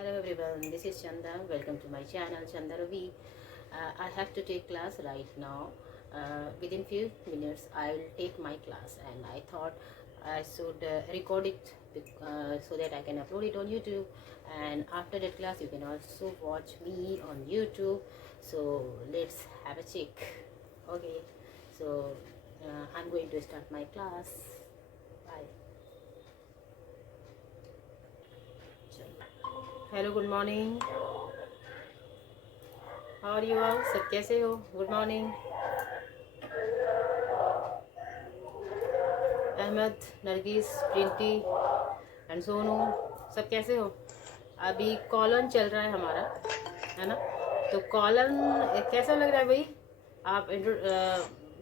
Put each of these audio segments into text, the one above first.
Hello everyone, this is Chanda. Welcome to my channel Chanda Ravi. I have to take class right now. Within few minutes I will take my class, and I thought I should record it so that I can upload it on YouTube. And after that class you can also watch me on YouTube. So let's have a check. Okay, so I'm going to start my class. Bye. Hello, good morning. और you all, सब कैसे हो? Good morning. Ahmad, Nargis, Printy and Sonu, सब कैसे हो? अभी colon चल रहा है हमारा, है ना? तो कॉलन कैसा लग रहा है भाई? आप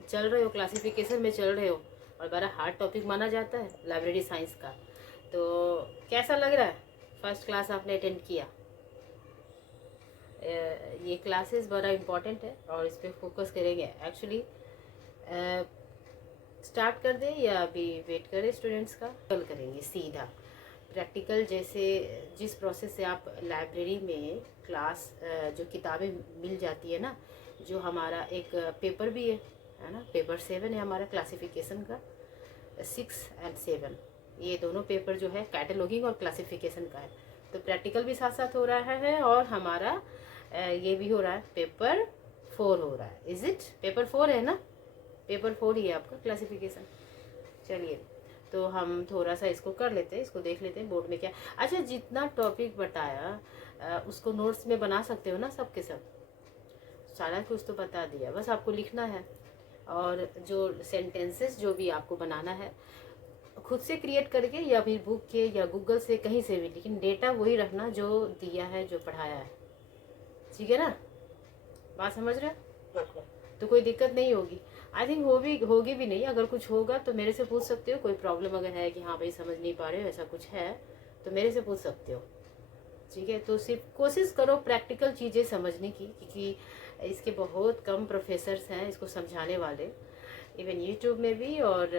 चल रहे हो, क्लासिफिकेशन में चल रहे हो, और बड़ा हार्ड टॉपिक माना जाता है लाइब्रेरी साइंस का। तो कैसा लग रहा है? फर्स्ट क्लास आपने अटेंड किया। ये क्लासेस बड़ा इम्पोर्टेंट है और इस पर फोकस करेंगे। एक्चुअली स्टार्ट कर दें या अभी वेट करें स्टूडेंट्स का? कल करेंगे सीधा प्रैक्टिकल। जैसे जिस प्रोसेस से आप लाइब्रेरी में क्लास जो किताबें मिल जाती है ना, जो हमारा एक पेपर भी है ना, पेपर 7 है हमारा क्लासिफिकेशन का। 6 और 7 ये दोनों पेपर जो है कैटलॉगिंग और क्लासिफिकेशन का है। तो प्रैक्टिकल भी साथ साथ हो रहा है और हमारा ये भी हो रहा है, पेपर 4 हो रहा है। इज इट पेपर 4 है ना? पेपर 4 ही है आपका क्लासिफिकेशन। चलिए, तो हम थोड़ा सा इसको कर लेते हैं, इसको देख लेते हैं बोर्ड में क्या। अच्छा, जितना टॉपिक बताया उसको नोट्स में बना सकते हो ना? सब के सब सारा कुछ तो बता दिया, बस आपको लिखना है। और जो सेंटेंसेस जो भी आपको बनाना है खुद से क्रिएट करके, या फिर बुक के या गूगल से, कहीं से भी, लेकिन डेटा वही रखना जो दिया है, जो पढ़ाया है। ठीक है ना? बात समझ रहे हो? तो कोई दिक्कत नहीं होगी। आई थिंक होगी भी नहीं। अगर कुछ होगा तो मेरे से पूछ सकते हो। कोई प्रॉब्लम अगर है कि हाँ भाई समझ नहीं पा रहे हो, ऐसा कुछ है, तो मेरे से पूछ सकते हो। ठीक है? तो सिर्फ कोशिश करो प्रैक्टिकल चीज़ें समझने की, क्योंकि इसके बहुत कम प्रोफेसर्स हैं इसको समझाने वाले, इवन यूट्यूब में भी। और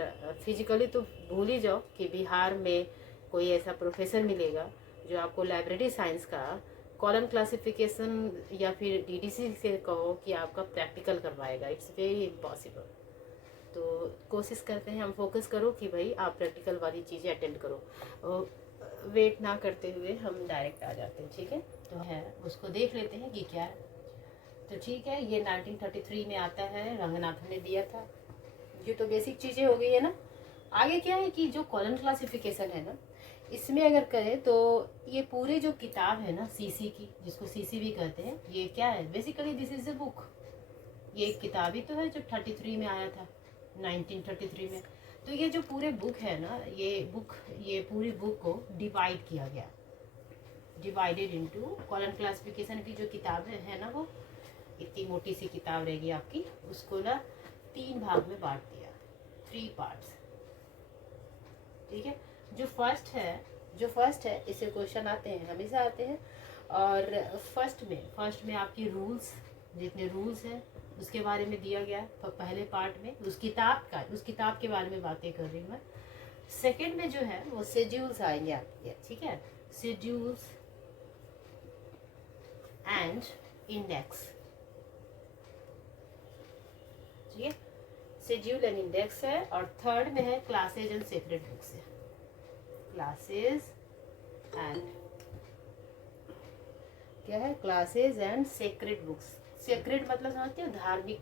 फिजिकली तो भूल ही जाओ कि बिहार में कोई ऐसा प्रोफेसर मिलेगा जो आपको लाइब्रेरी साइंस का कॉलम क्लासिफिकेशन या फिर डीडीसी से कहो कि आपका प्रैक्टिकल करवाएगा। It's very impossible. तो कोशिश करते हैं, हम फोकस करो कि भाई आप प्रैक्टिकल वाली चीज़ें अटेंड करो। वेट ना करते हुए हम डायरेक्ट आ जाते हैं। ठीक है? तो है, उसको देख लेते हैं कि क्या है। तो ठीक है, ये 1933 में आता है, रंगनाथन ने दिया था। ये तो बेसिक चीज़ें हो गई है ना। आगे क्या है कि जो कॉलम क्लासिफिकेशन है ना, इसमें अगर करें तो ये पूरे जो किताब है ना सीसी की, जिसको सीसी भी कहते हैं, ये क्या है? Basically this is a book. ये एक किताब ही तो है जो 33 में आया था, 1933 में। तो ये जो पूरे बुक है ना, ये पूरी बुक को डिवाइड किया गया, डिवाइडेड इनटू कॉलम क्लासिफिकेशन की जो किताब है ना, वो इतनी मोटी सी किताब रहेगी आपकी, उसको ना 3 भाग में बांट दिया, 3 पार्ट्स। ठीक है? जो फर्स्ट है इससे क्वेश्चन आते हैं, हमेशा आते हैं। और फर्स्ट में आपकी रूल्स, जितने रूल्स हैं उसके बारे में दिया गया है पहले पार्ट में। उस किताब के बारे में बातें कर रही हूँ मैं। सेकंड में जो है वो शेड्यूल्स आएंगे आपके। ठीक है? Schedules and index. ठीक है? शेड्यूल एंड इंडेक्स है। और थर्ड में है क्लासेज एंड सेक्रेट बुक्स है। क्लासेज एंड क्या है? Classes and sacred books. Sacred मतलब समझते हो? धार्मिक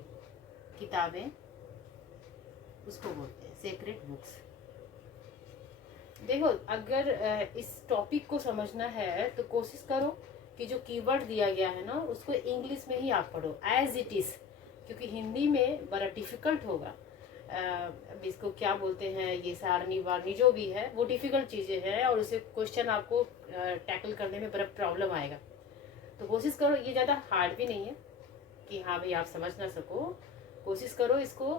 किताबें, उसको बोलते हैं सेक्रेट बुक्स। देखो, अगर इस टॉपिक को समझना है तो कोशिश करो कि जो कीवर्ड दिया गया है ना उसको इंग्लिश में ही आप पढ़ो एज इट इज, क्योंकि हिंदी में बड़ा डिफिकल्ट होगा। अब इसको क्या बोलते हैं, ये सारणी वारणी जो भी है वो डिफिकल्ट चीज़ें हैं, और उसे क्वेश्चन आपको टैकल करने में बड़ा प्रॉब्लम आएगा। तो कोशिश करो, ये ज़्यादा हार्ड भी नहीं है कि हाँ भाई आप समझ ना सको। कोशिश करो इसको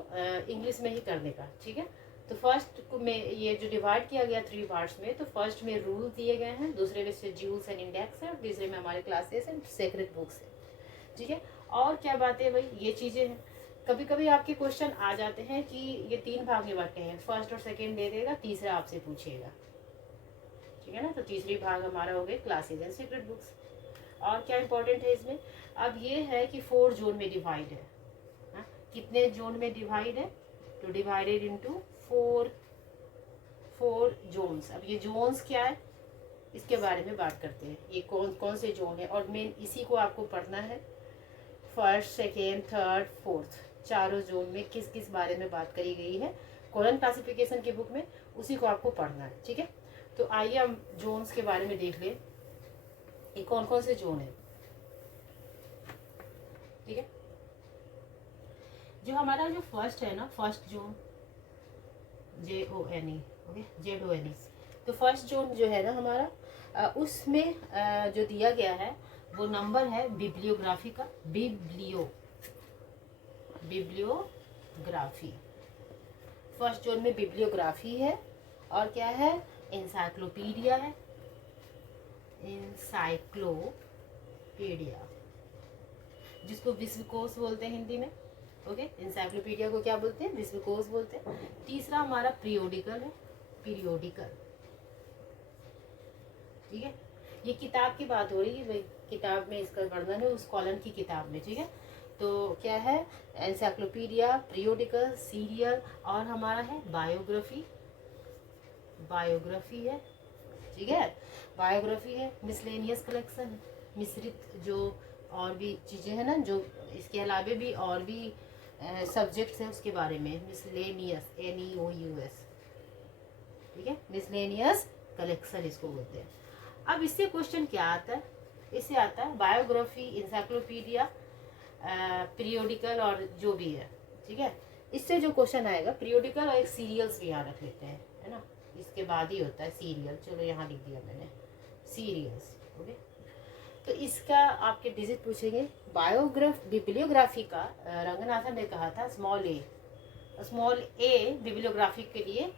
इंग्लिश में ही करने का। ठीक है? तो फर्स्ट में ये जो डिवाइड किया गया 3 पार्ट्स में, तो फर्स्ट में रूल दिए गए हैं, दूसरे में शेड्यूल्स एंड इंडेक्स है, और तीसरे में हमारे क्लासेस एंड सेक्रेट बुक्स है। ठीक है? और क्या बात है भाई, ये चीज़ें हैं। कभी कभी आपके क्वेश्चन आ जाते हैं कि ये 3 भाग में बांटे हैं, फर्स्ट और सेकेंड दे देगा, तीसरा आपसे पूछेगा। ठीक है ना। तो तीसरी भाग हमारा हो गया क्लासेज एंड सीक्रेट बुक्स। और क्या इंपॉर्टेंट है इसमें, अब ये है कि 4 जोन में डिवाइड है। हा? कितने जोन में डिवाइड है, तो डिवाइडेड इनटू 4 जोन्स। अब ये जोन्स क्या है इसके बारे में बात करते हैं, ये कौन कौन से जोन है, और मेन इसी को आपको पढ़ना है। फर्स्ट, सेकेंड, थर्ड, फोर्थ, चारों जोन में किस किस बारे में बात करी गई है कोलन क्लासिफिकेशन की बुक में, उसी को आपको पढ़ना है। ठीक है, तो आइए हम जोन्स के बारे में देख लें, ये कौन कौन से जोन है। ठीक है, जो हमारा जो फर्स्ट है ना, first zone JONE, okay, ZONE। तो फर्स्ट जोन जो है ना हमारा, उसमें जो दिया गया है वो नंबर है बिब्लियोग्राफी का, बिब्लियोग्राफी। फर्स्ट जोन में बिब्लियोग्राफी है, और क्या है, इंसाइक्लोपीडिया है, इंसाइक्लोपीडिया, जिसको विश्वकोश बोलते हैं हिंदी में। ओके, इंसाइक्लोपीडिया को क्या बोलते हैं, विश्वकोश बोलते हैं। तीसरा हमारा पीरियोडिकल है, पीरियोडिकल। ठीक है, ये किताब की बात हो रही है भाई, किताब में इसका वर्णन है उस कॉलम की किताब में। ठीक है, तो क्या है, एनसाइक्लोपीडिया, पीरियोडिकल, सीरियल, और हमारा है बायोग्राफी, बायोग्राफी है। ठीक है, बायोग्राफी है, मिसलेनियस कलेक्शन है, मिश्रित जो और भी चीज़ें हैं ना, जो इसके अलावा भी और भी सब्जेक्ट्स हैं उसके बारे में, मिसलेनियस, NEOUS। ठीक है, मिसलेनियस कलेक्शन इसको बोलते हैं। अब इससे क्वेश्चन क्या आता है, इससे आता है बायोग्राफी, इंसाइक्लोपीडिया, पीरियोडिकल और जो भी है। ठीक है, इससे जो क्वेश्चन आएगा, पीरियोडिकल और एक सीरियल्स भी यहाँ रख लेते हैं, है ना, इसके बाद ही होता है सीरियल। चलो यहाँ लिख दिया मैंने सीरियल्स। ओके, तो इसका आपके डिजिट पूछेंगे। बिब्लियोग्राफी का रंगनाथन ने कहा था स्मॉल ए बिब्लियोग्राफी के लिए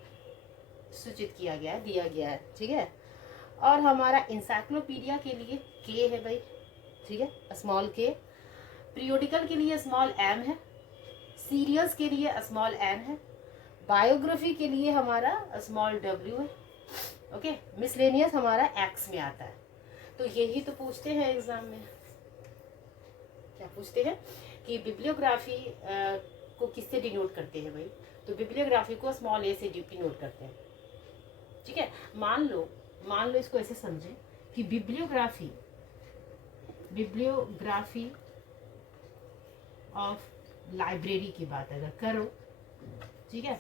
सूचित किया गया है, दिया गया है। ठीक है, और हमारा इंसाइक्लोपीडिया के लिए के है भाई। ठीक है, स्मॉल के। पीरियोडिकल के लिए स्मॉल m है, सीरियल्स के लिए स्मॉल n है, बायोग्राफी के लिए हमारा स्मॉल w है। ओके, मिसलेनियस हमारा x में आता है। तो यही तो पूछते हैं एग्जाम में, क्या पूछते हैं कि बिब्लियोग्राफी को किससे डिनोट करते हैं भाई, तो बिब्लियोग्राफी को स्मॉल a से डिनोट करते हैं। ठीक है, मान लो इसको ऐसे समझें कि बिब्लियोग्राफी ऑफ लाइब्रेरी की बात अगर करो, ठीक है,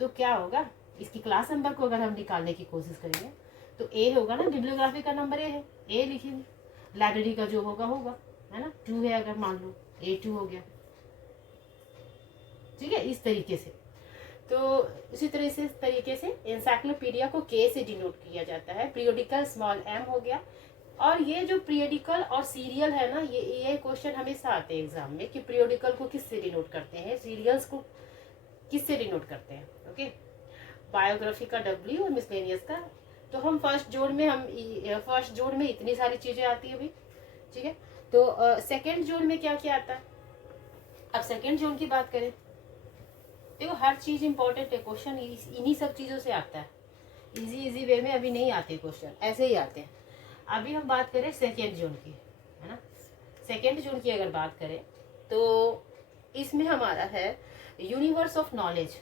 तो क्या होगा, इसकी क्लास नंबर को अगर हम निकालने की कोशिश करेंगे तो ए होगा ना, बिब्लियोग्राफी का नंबर ए है, ए लिखेंगे, लाइब्रेरी का जो होगा है ना, 2 है, अगर मान लो A2 हो गया। ठीक है, इस तरीके से। तो उसी तरीके से इंसाइक्लोपीडिया को के से डिनोट किया जाता है, पीरियोडिकल स्मॉल m हो गया। और ये जो पीरियोडिकल और सीरियल है ना, ये क्वेश्चन हमेशा आते हैं एग्जाम में कि पीरियोडिकल को किससे डिनोट करते हैं, सीरियल्स को किससे डिनोट करते हैं। ओके, बायोग्राफी का W और मिसलेनियस का। तो हम फर्स्ट जोन में इतनी सारी चीजें आती है भाई। ठीक है, तो सेकेंड जोन में क्या क्या आता है। अब सेकेंड जोन की बात करें, देखो हर चीज इंपॉर्टेंट है, क्वेश्चन इन्हीं सब चीजों से आता है, इजी वे में अभी नहीं आते क्वेश्चन, ऐसे ही आते हैं। अभी हम बात करें सेकेंड जोन की, है ना। सेकेंड जोन की अगर बात करें तो इसमें हमारा है universe of knowledge,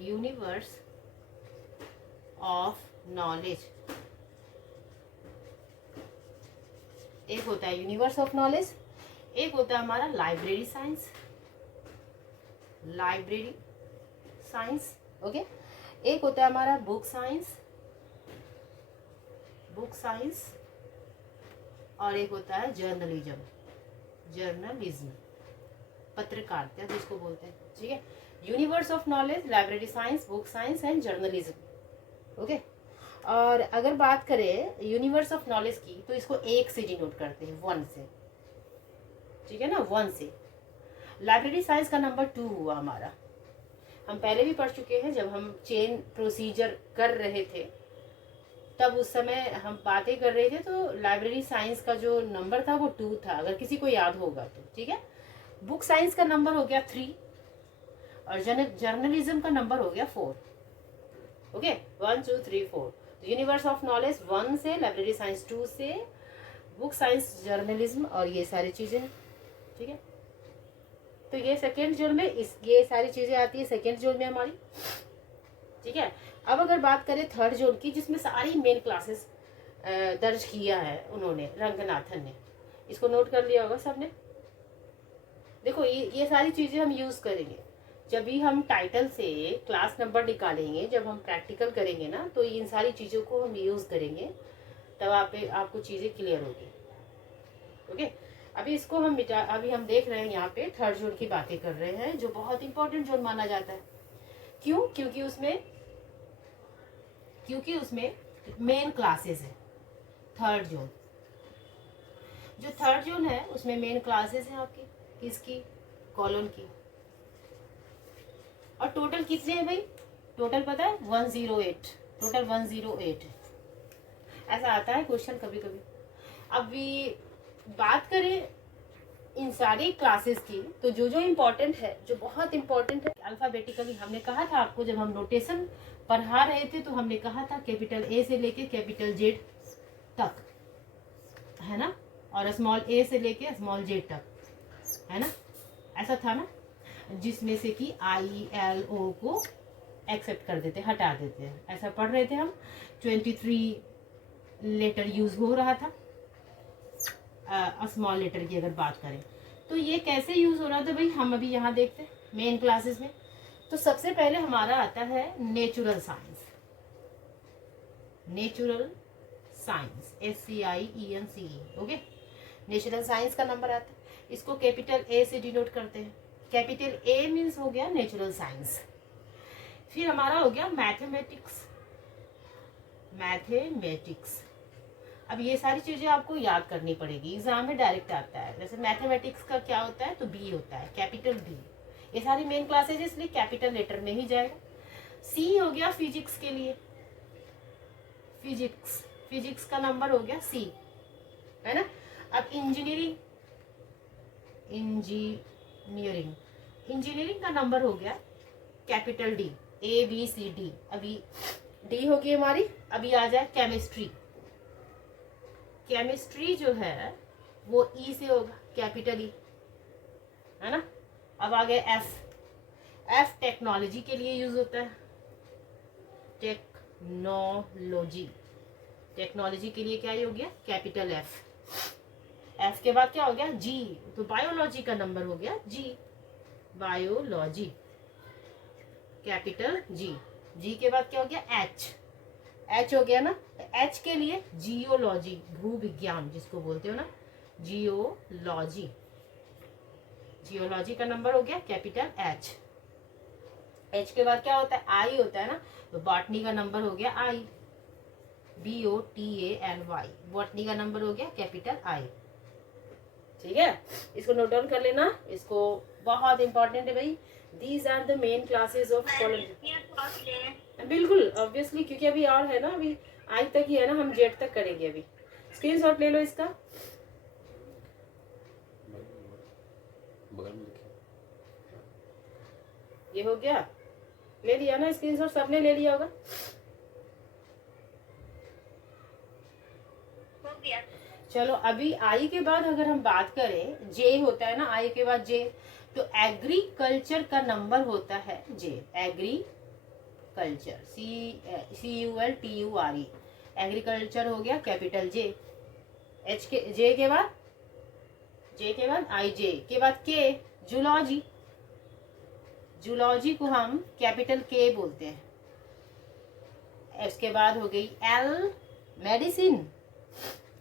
universe of knowledge. एक होता है यूनिवर्स ऑफ नॉलेज, एक होता है हमारा लाइब्रेरी साइंस। ओके, एक होता है हमारा बुक साइंस, और एक होता है जर्नलिज्म, पत्रकारिता जिसको बोलते हैं। ठीक है, universe of knowledge, library science, book science and journalism. Okay, और अगर बात करें यूनिवर्स ऑफ नॉलेज की तो इसको 1 से डिनोट करते हैं, 1 से। ठीक है ना, 1 से। लाइब्रेरी साइंस का नंबर 2 हुआ हमारा, हम पहले भी पढ़ चुके हैं जब हम चेन प्रोसीजर कर रहे थे, तब उस समय हम बातें कर रहे थे, तो लाइब्रेरी साइंस का जो नंबर था वो 2 था, अगर किसी को याद होगा तो। ठीक है, बुक साइंस का नंबर हो गया 3 और जर्नलिज्म का नंबर हो गया 4। ओके, 1 2 3 4। यूनिवर्स ऑफ नॉलेज 1 से, लाइब्रेरी साइंस 2 से, बुक साइंस जर्नलिज्म और ये सारी चीज़ें हैं, ठीक है। तो ये सेकेंड जोन में ये सारी चीज़ें आती है सेकेंड जोन में हमारी, ठीक है। अब अगर बात करें थर्ड जोन की, जिसमें सारी मेन क्लासेस दर्ज किया है उन्होंने, रंगनाथन ने, इसको नोट कर लिया होगा सबने। देखो ये सारी चीज़ें हम यूज़ करेंगे जब भी हम टाइटल से क्लास नंबर निकालेंगे, जब हम प्रैक्टिकल करेंगे ना, तो इन सारी चीज़ों को हम यूज़ करेंगे, तब आपको चीज़ें क्लियर होगी, ओके। अभी इसको हम अभी हम देख रहे हैं यहाँ पे थर्ड जोन की बातें कर रहे हैं, जो बहुत इंपॉर्टेंट जोन माना जाता है। क्यों? क्योंकि उसमें मेन क्लासेस है। थर्ड जोन, जो थर्ड जोन है उसमें मेन क्लासेस हैं आपकी, किसकी? कॉलोन की। और टोटल कितने हैं भाई? टोटल पता है 108, टोटल 108 है। ऐसा आता है क्वेश्चन कभी कभी। अभी बात करें इन सारी क्लासेस की, तो जो जो इम्पोर्टेंट है, जो बहुत इम्पोर्टेंट है अल्फाबेटिकली, हमने कहा था आपको जब हम नोटेशन पढ़ा रहे थे, तो हमने कहा था कैपिटल ए से लेके कैपिटल जेड तक, है ना, और स्मॉल ए से लेके स्मॉल जेड तक, है ना, ऐसा था ना, जिसमें से कि ILO को एक्सेप्ट कर देते, हटा देते हैं, ऐसा पढ़ रहे थे हम। 23 लेटर यूज हो रहा था स्मॉल लेटर की अगर बात करें, तो ये कैसे यूज हो रहा था भाई, हम अभी यहाँ देखते हैं मेन क्लासेस में। तो सबसे पहले हमारा आता है natural science, natural science SCIENCE, okay. Natural science का नंबर आता है, इसको कैपिटल A से डिनोट करते हैं। कैपिटल A मीन्स हो गया नेचुरल साइंस। फिर हमारा हो गया मैथमेटिक्स, मैथमेटिक्स। अब ये सारी चीजें आपको याद करनी पड़ेगी, एग्जाम में डायरेक्ट आता है। जैसे मैथमेटिक्स का क्या होता है, तो B होता है, कैपिटल B। ये सारी मेन क्लासेज है, इसलिए कैपिटल लेटर में ही जाएगा। C हो गया फिजिक्स के लिए, फिजिक्स का नंबर हो गया C, है ना। अब इंजीनियरिंग का नंबर हो गया कैपिटल D, ABCD। अभी D होगी हमारी। अभी आ जाए केमिस्ट्री जो है वो E से होगा, कैपिटल E, है ना। अब आ गया F टेक्नोलॉजी के लिए यूज होता है, टेक्नोलॉजी के लिए क्या हो गया, कैपिटल F के बाद क्या हो गया G, तो बायोलॉजी का नंबर हो गया G, बायोलॉजी, कैपिटल G के बाद क्या हो गया H हो गया ना। H के लिए जियोलॉजी, भू विज्ञान जिसको बोलते हो ना, जियोलॉजी का नंबर हो गया कैपिटल H के बाद क्या होता है I होता है ना, तो बॉटनी का नंबर हो गया I, BOTANY, बॉटनी का नंबर हो गया कैपिटल I, ठीक है। इसको नोट डाउन कर लेना, इसको बहुत इंपॉर्टेंट है भाई। These are the main classes of college. बिल्कुल ऑब्वियसली, क्योंकि अभी और है ना, अभी आज तक ही है ना, हम जेड तक करेंगे। अभी स्क्रीनशॉट ले लो इसका, ये हो गया, ले लिया ना स्क्रीनशॉट, सबने ले लिया होगा। चलो अभी आई के बाद अगर हम बात करें, जे होता है ना, आई के बाद जे, तो एग्रीकल्चर का नंबर होता है जे, एग्रीकल्चर CULTURE, एग्रीकल्चर हो गया कैपिटल जे। जे के बाद IJ के बाद के, जूलॉजी को हम कैपिटल के बोलते हैं। इसके बाद हो गई L, मेडिसिन,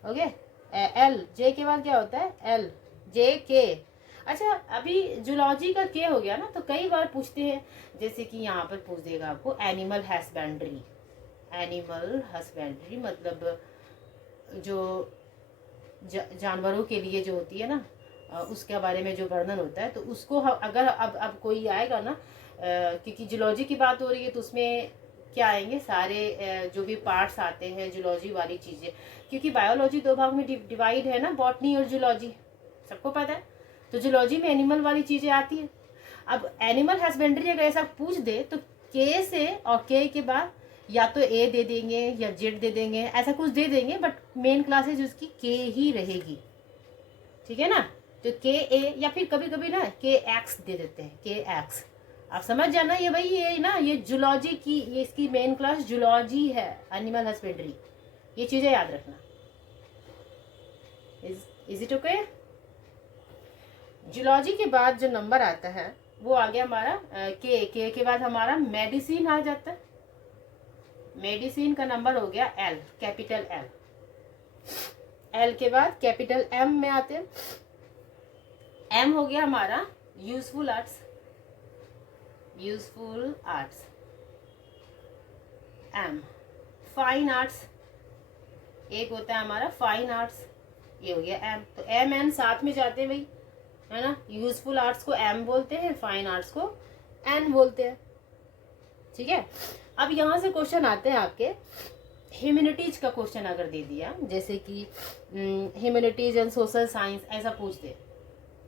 ओके। L, जे के बाद क्या होता है L, JK। अच्छा अभी जूलॉजी का के हो गया ना, तो कई बार पूछते हैं, जैसे कि यहाँ पर पूछ देगा आपको एनिमल हस्बेंड्री मतलब जो जानवरों के लिए जो होती है ना, उसके बारे में जो वर्णन होता है, तो उसको अगर अब कोई आएगा ना, क्योंकि जूलॉजी की बात हो रही है, तो उसमें क्या आएंगे, सारे जो भी पार्ट्स आते हैं जूलॉजी वाली चीज़ें, क्योंकि बायोलॉजी 2 भाग में डिवाइड है ना, बॉटनी और जूलॉजी, सबको पता है। तो जूलॉजी में एनिमल वाली चीज़ें आती है। अब एनिमल हस्बेंड्री अगर ऐसा पूछ दे, तो के से और के बाद या तो ए दे देंगे या जेड दे देंगे, ऐसा कुछ दे देंगे, बट मेन क्लासेज उसकी के ही रहेगी, ठीक है ना। तो के ए या फिर कभी कभी ना के एक्स दे देते हैं, के एक्स। आप समझ जाना, ये भाई ये ना ये जूलॉजी की, ये इसकी मेन क्लास जूलॉजी है, एनिमल हस्बेंड्री, ये चीजें याद रखना। Is it okay? जूलॉजी के बाद जो नंबर आता है वो आ गया हमारा के बाद हमारा मेडिसिन आ जाता है। मेडिसिन का नंबर हो गया एल, कैपिटल एल। एल के बाद कैपिटल एम में आते हैं। एम हो गया हमारा useful arts, useful arts. Am fine arts, एक होता है हमारा फाइन आर्ट्स, ये हो गया एम। तो एम एन साथ में जाते हैं भाई, है ना। यूजफुल आर्ट्स को एम बोलते हैं, फाइन आर्ट्स को एन बोलते हैं, ठीक है। अब यहाँ से क्वेश्चन आते हैं आपके ह्यूमैनिटीज का क्वेश्चन अगर दे दिया, जैसे कि ह्यूमैनिटीज एंड सोशल साइंस, ऐसा पूछ दे।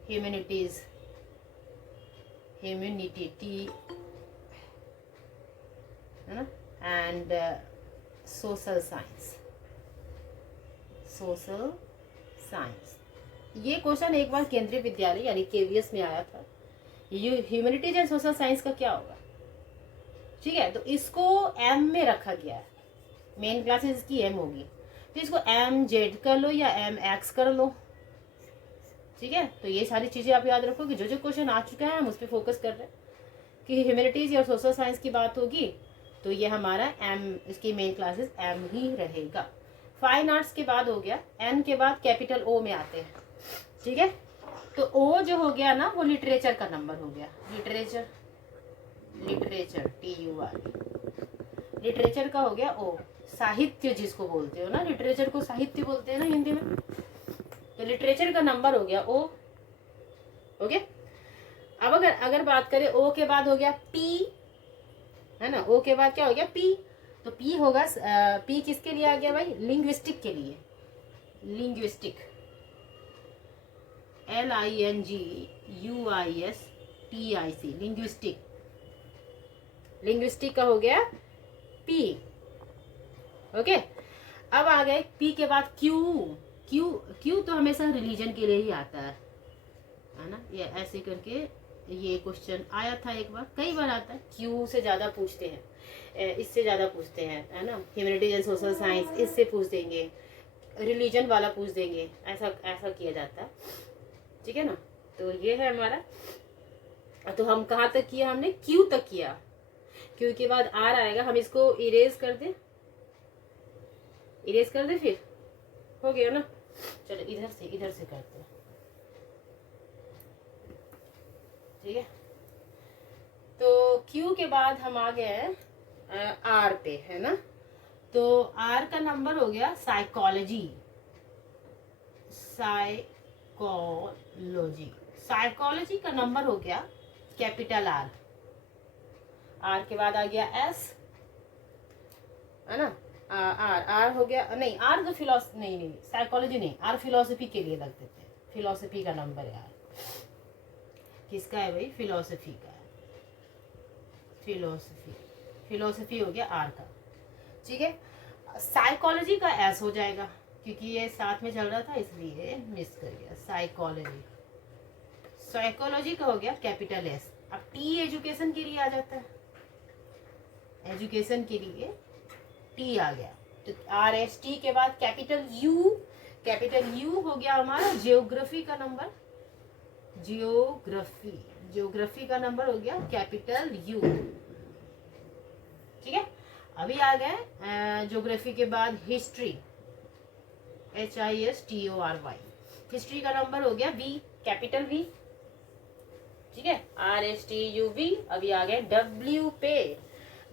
ह्यूमैनिटीज, ह्यूमैनिटी है ना, and social science, social science. ये क्वेश्चन एक बार केंद्रीय विद्यालय यानी केवीएस में आया था। ये ह्यूमैनिटीज एंड सोशल साइंस का क्या होगा, ठीक है। तो इसको एम में रखा गया है, मेन क्लासेस इसकी एम होगी, तो इसको एम जेड कर लो या एम एक्स कर लो, ठीक है। तो ये सारी चीजें आप याद रखो कि जो जो क्वेश्चन आ चुका है हम उस पर फोकस कर रहे हैं कि ह्यूमैनिटीज या सोशल साइंस की बात होगी तो ये हमारा एम, इसकी मेन क्लासेस एम ही रहेगा। फाइन आर्ट्स के बाद हो गया, एन के बाद कैपिटल ओ में आते हैं, ठीक है। तो ओ जो हो गया ना वो लिटरेचर का नंबर हो गया, लिटरेचर, लिटरेचर TUR, लिटरेचर का हो गया ओ। साहित्य जिसको बोलते हो ना, लिटरेचर को साहित्य बोलते हैं ना हिंदी में, तो लिटरेचर का नंबर हो गया ओ, ओके। अब अगर बात करें ओ के बाद हो गया पी, है ना। ओ के बाद क्या हो गया पी, तो पी होगा, पी किसके लिए आ गया भाई, लिंग्विस्टिक के लिए, लिंग्विस्टिक, LINGUISTIC, लिंग्विस्टिक, लिंग्विस्टिक का हो गया पी, ओके। अब आ गए पी के बाद क्यू, क्यू, क्यू तो हमेशा रिलीजन के लिए ही आता है ना। ये ऐसे करके ये क्वेश्चन आया था एक बार, कई बार आता है, क्यू से ज्यादा पूछते हैं, इससे ज्यादा पूछते हैं, है ना। ह्यूमैनिटीज एंड सोशल साइंस इससे पूछ देंगे, रिलीजन वाला पूछ देंगे, ऐसा ऐसा किया जाता है, ठीक है ना। तो ये है हमारा, तो हम कहाँ तक किया, हमने क्यू तक किया। क्यू के बाद आर आएगा, हम इसको इरेज कर दे, इरेज कर दे, फिर हो गया ना। चलो इधर से करते हैं, ठीक है। तो क्यू के बाद हम आ गए आर पे, है ना। तो आर का नंबर हो गया साइकोलॉजी, साइकोलॉजी, साइकोलॉजी का नंबर हो गया कैपिटल आर। आर के बाद आ गया एस, है ना। आर हो गया, नहीं आर तो फिलोसफी, नहीं साइकोलॉजी नहीं, आर फिलोसफी के लिए रख देते हैं, फिलोसफी का नंबर है आर। किसका है भाई, फिलोसफी का है, फिलोसफी, फिलोसफी हो गया आर का, ठीक है। साइकोलॉजी का एस हो जाएगा क्योंकि ये साथ में चल रहा था इसलिए मिस कर गया, साइकोलॉजी, साइकोलॉजी का हो गया कैपिटल एस। अब टी एजुकेशन के लिए आ जाता है, एजुकेशन के लिए टी आ गया, तो RST के बाद कैपिटल यू, कैपिटल यू हो गया हमारा जियोग्राफी का नंबर, जियोग्राफी, जियोग्राफी का नंबर हो गया कैपिटल यू, ठीक है। अभी आ गए ज्योग्राफी के बाद हिस्ट्री, HISTORY, हिस्ट्री का नंबर हो गया V, कैपिटल V, ठीक है, RSTUV। अभी आ गए W पे,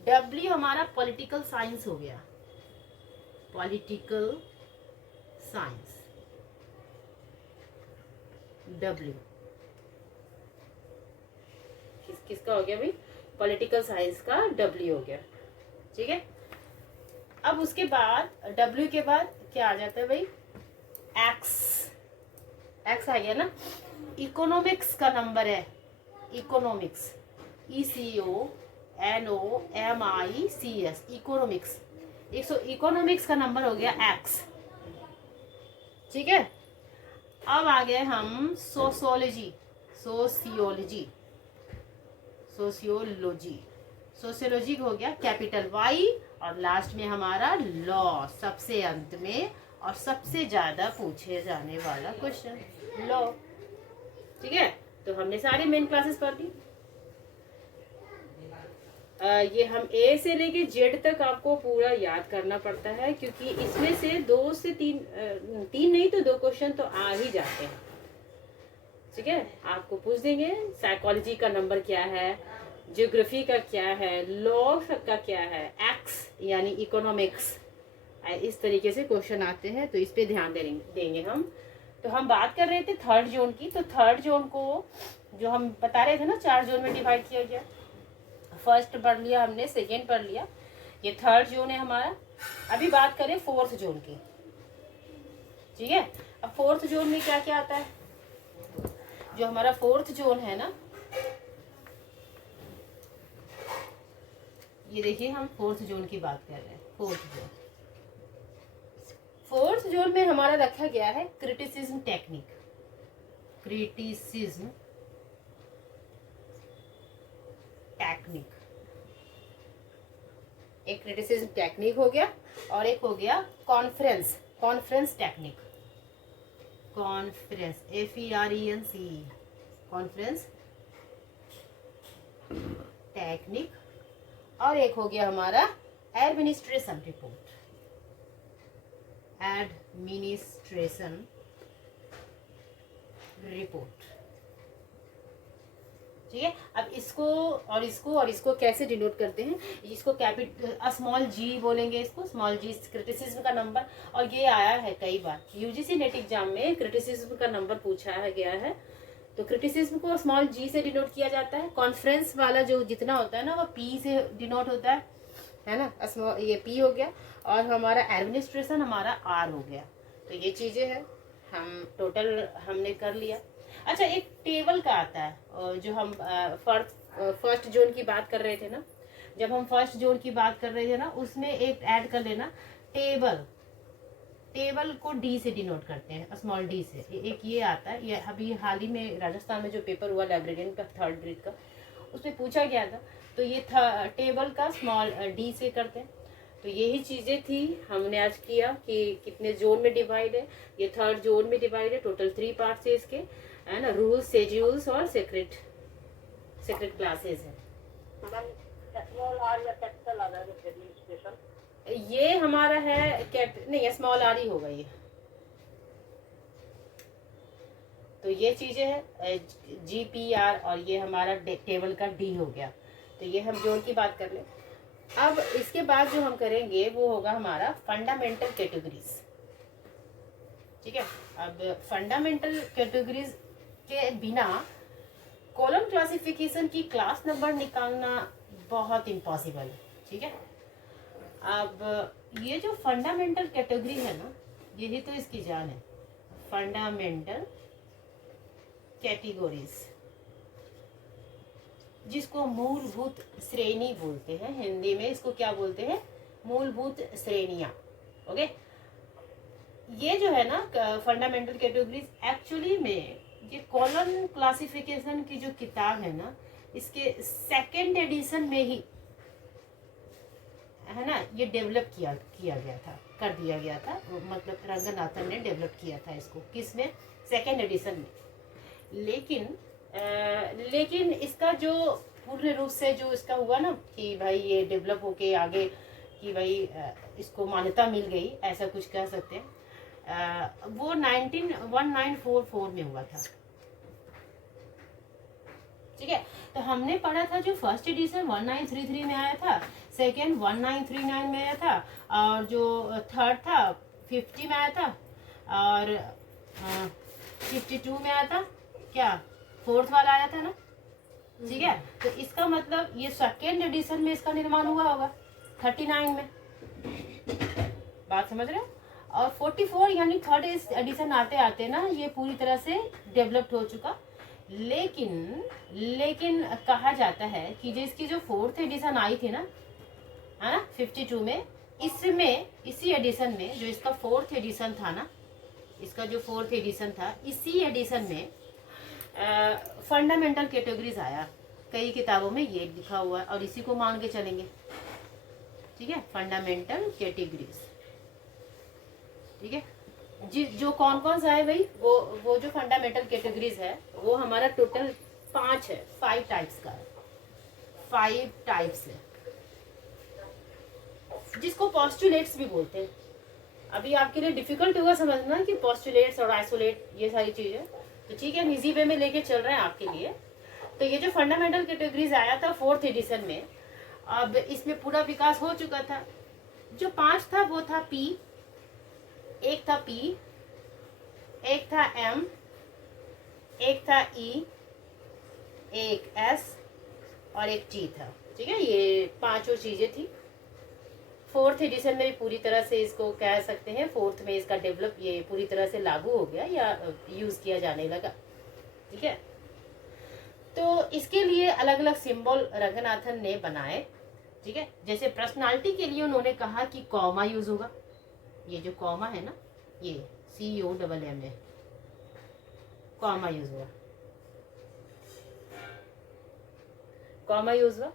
W हमारा पॉलिटिकल साइंस हो गया, पॉलिटिकल साइंस, W किसका हो गया भाई, पॉलिटिकल साइंस का W हो गया, ठीक है। अब उसके बाद W के बाद क्या आ जाता है भाई, X, X आ गया ना। इकोनॉमिक्स का नंबर है, economics, ECONOMICS NOMICS, economics. Economics का नंबर हो गया X, ठीक है। अब आ गए हम सोशियोलॉजी, सोशियोलॉजी हो गया कैपिटल Y, और लास्ट में हमारा लॉ, सबसे अंत में और सबसे ज्यादा पूछे जाने वाला क्वेश्चन लॉ, ठीक है। तो हमने सारी मेन क्लासेस पढ़ ली। ये हम A से लेके Z तक आपको पूरा याद करना पड़ता है, क्योंकि इसमें से 2 से 3 नहीं तो 2 क्वेश्चन तो आ ही जाते हैं, ठीक है। आपको पूछ देंगे साइकोलॉजी का नंबर क्या है, ज्योग्राफी का क्या है, लॉ का क्या है, एक्स यानी इकोनॉमिक्स, इस तरीके से क्वेश्चन आते हैं, तो इस पे ध्यान देंगे हम। तो हम बात कर रहे थे थर्ड जोन की। तो थर्ड जोन को जो हम बता रहे थे ना, 4 जोन में डिवाइड किया गया। फर्स्ट पढ़ लिया हमने, सेकेंड पढ़ लिया, ये थर्ड जोन है हमारा। अभी बात करें फोर्थ जोन की, ठीक है। अब फोर्थ जोन में क्या क्या आता है, जो हमारा फोर्थ जोन है ना, ये देखिए हम फोर्थ जोन की बात कर रहे हैं। फोर्थ जोन में हमारा रखा गया है क्रिटिसिज्म टेक्निक, एक क्रिटिसिज्म टेक्निक हो गया, और एक हो गया conference technique, FERENC, conference technique, और एक हो गया हमारा एडमिनिस्ट्रेशन रिपोर्ट, ठीक है। अब इसको कैसे डिनोट करते हैं, इसको स्मॉल जी बोलेंगे, इसको स्मॉल जी क्रिटिसिज्म का नंबर। और ये आया है कई बार यूजीसी नेट एग्जाम में, क्रिटिसिज्म का नंबर पूछा गया है, तो क्रिटिसिज्म को स्मॉल जी से डिनोट किया जाता है। कॉन्फ्रेंस वाला जो जितना होता है ना, वो पी से डिनोट होता है ना, ये पी हो गया, और हमारा एडमिनिस्ट्रेशन हमारा आर हो गया। तो ये चीजें हैं, हम टोटल हमने कर लिया। अच्छा, एक टेबल का आता है, जो हम फर्स्ट जोन की बात कर रहे थे ना, जब हम फर्स्ट जोन की बात कर रहे थे ना, उसमें एक ऐड कर लेना, टेबल को डी से डिनोट करते हैं, स्मॉल डी से। एक ये आता है, ये अभी हाल ही में राजस्थान में जो पेपर हुआ लाइब्रेरियन का 3rd ग्रेड का, उसमें पूछा गया था, तो ये टेबल का स्मॉल डी से करते हैं। तो यही चीजें थी हमने आज किया कि कितने जोन में डिवाइड है। ये 3rd जोन में डिवाइड है, टोटल 3 पार्ट्स है इसके, है ना, रूल्स, शेड्यूल्स और सीक्रेट क्लासेस है। ये हमारा है नहीं, स्मॉल आर ही होगा ये। तो ये चीजें है GPR, और ये हमारा टेबल का डी हो गया। तो ये हम जोन की बात कर ले। अब इसके बाद जो हम करेंगे वो होगा हमारा फंडामेंटल कैटेगरीज, ठीक है। अब फंडामेंटल कैटेगरीज के बिना कॉलम क्लासिफिकेशन की क्लास नंबर निकालना बहुत इम्पॉसिबल है, ठीक है। अब ये जो फंडामेंटल कैटेगरी है ना, यही तो इसकी जान है, फंडामेंटल कैटेगरीज, जिसको मूलभूत श्रेणी बोलते हैं। हिंदी में इसको क्या बोलते हैं, मूलभूत श्रेणियां। ओके, ये जो है ना फंडामेंटल कैटेगरीज, एक्चुअली में ये कॉलम क्लासिफिकेशन की जो किताब है ना, इसके 2nd एडिशन में ही, है ना, ये डेवलप किया गया था, कर दिया गया था, मतलब रंगनाथन ने डेवलप किया था इसको, किसमें, 2nd एडिशन में। लेकिन इसका जो पूर्ण रूप से जो इसका हुआ ना कि भाई ये डेवलप होके आगे कि भाई इसको मान्यता मिल गई, ऐसा कुछ कह सकते हैं, वो 1944 में हुआ था, ठीक है। तो हमने पढ़ा था जो फर्स्ट एडिशन 1933 में आया था, सेकेंड 1939 में आया था, और जो थर्ड था 50 में आया था, और 52 में आया था, क्या फोर्थ वाला आया था ना, ठीक है। तो इसका मतलब ये 2nd एडिशन में इसका निर्माण हुआ होगा 39 में, बात समझ रहे हो। और 44 यानी 3rd एडिशन आते आते ना ये पूरी तरह से डेवलप्ड हो चुका। लेकिन लेकिन कहा जाता है कि जो इसकी जो 4th एडिशन आई थी ना, है ना, 52 में, इसमें इसी एडिशन में जो इसका 4th एडिशन था ना, इसका जो 4th एडिशन था, इसी एडिशन में फंडामेंटल कैटेगरीज आया। कई किताबों में ये लिखा हुआ है और इसी को मान के चलेंगे, ठीक है, फंडामेंटल कैटेगरीज। ठीक है, जो कौन कौन सा है भाई, वो जो फंडामेंटल कैटेगरीज है वो हमारा टोटल 5 है, 5 टाइप्स का है, 5 टाइप्स है, जिसको पोस्टुलेट्स भी बोलते हैं। अभी आपके लिए डिफिकल्ट होगा समझना कि पोस्टुलेट्स और आइसोलेट ये सारी चीजें, तो ठीक है, हम इजी वे में लेके चल रहे हैं आपके लिए। तो ये जो फंडामेंटल कैटेगरीज आया था 4th एडिशन में, अब इसमें पूरा विकास हो चुका था। जो 5 था वो था पी, एक था पी, एक था एम, एक था ई, एक एस और एक टी था। ठीक है, ये 5 चीजें थी। 4th एडिशन में भी पूरी तरह से इसको कह सकते हैं, 4th में इसका डेवलप ये पूरी तरह से लागू हो गया या यूज किया जाने लगा। ठीक है, तो इसके लिए अलग अलग सिंबल रंगनाथन ने बनाए। ठीक है, जैसे पर्सनालिटी के लिए उन्होंने कहा कि कॉमा यूज होगा। ये जो कॉमा है ना, ये COMM है, कॉमा यूज हुआ, कॉमा यूज हुआ।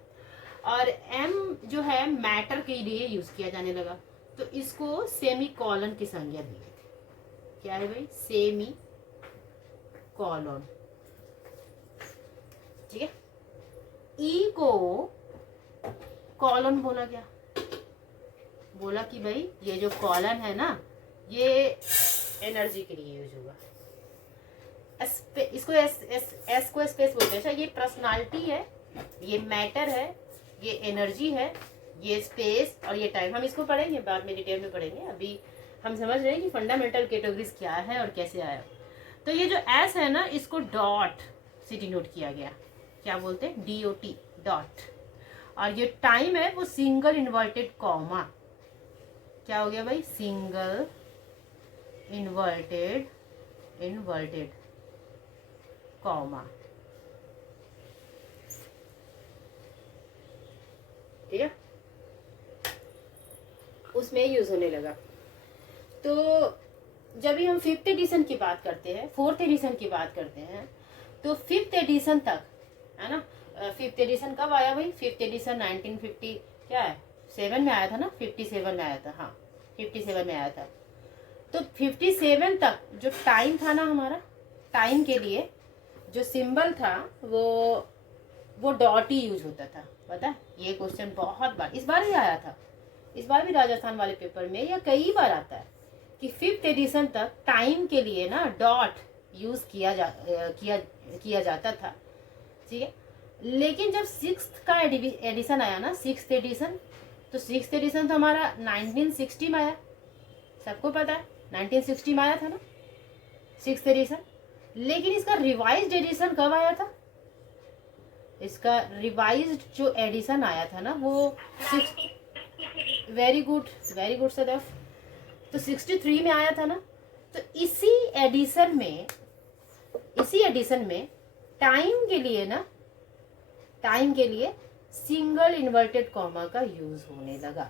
और एम जो है मैटर के लिए यूज किया जाने लगा, तो इसको सेमी कॉलन की संज्ञा दी गई थी। क्या है भाई, सेमी कॉलन। ठीक है, ई को कॉलन बोला गया, बोला कि भाई ये जो कॉलन है ना, ये एनर्जी के लिए यूज होगा। इसको एस को स्पेस बोलते हैं। अच्छा, ये पर्सनालिटी है, ये मैटर है, ये एनर्जी है, ये स्पेस और ये टाइम। हम इसको पढ़ेंगे बाद में, डिटेल में पढ़ेंगे। अभी हम समझ रहे हैं कि फंडामेंटल कैटेगरीज क्या है और कैसे आया। तो ये जो एस है ना, इसको डॉट से डिनोट किया गया। क्या बोलते हैं, DOT, डॉट। और ये टाइम है वो सिंगल इन्वर्टेड कॉमा। क्या हो गया भाई, सिंगल इन्वर्टेड कॉमा। ठीक है, उसमें यूज होने लगा। तो जब भी हम 5th एडिशन की बात करते हैं, 4th एडिशन की बात करते हैं, तो 5th एडिशन तक, है ना, 5th एडिशन कब आया भाई, 5th एडिशन 1950 क्या है 7 में आया था ना, 57 में आया था, हाँ 57 में आया था। तो 57 तक जो टाइम था ना हमारा, टाइम के लिए जो सिंबल था वो डॉट ही यूज होता था। पता है, ये क्वेश्चन बहुत बार, इस बार ही आया था, इस बार भी राजस्थान वाले पेपर में, या कई बार आता है कि 5th एडिशन तक टाइम के लिए ना डॉट यूज किया जाता था। ठीक है, लेकिन जब 6th का एडिशन आया ना, 6th एडिशन, तो 6th एडिशन तो हमारा 1960 में आया, सबको पता है 1960 में आया था ना 6th एडिशन। लेकिन इसका रिवाइज्ड एडिशन कब आया था, इसका रिवाइज्ड जो एडिशन आया था ना वो वेरी गुड सदैव, तो 63 में आया था ना। तो इसी एडिशन में टाइम के लिए ना, टाइम के लिए सिंगल इन्वर्टेड कॉमा का यूज होने लगा।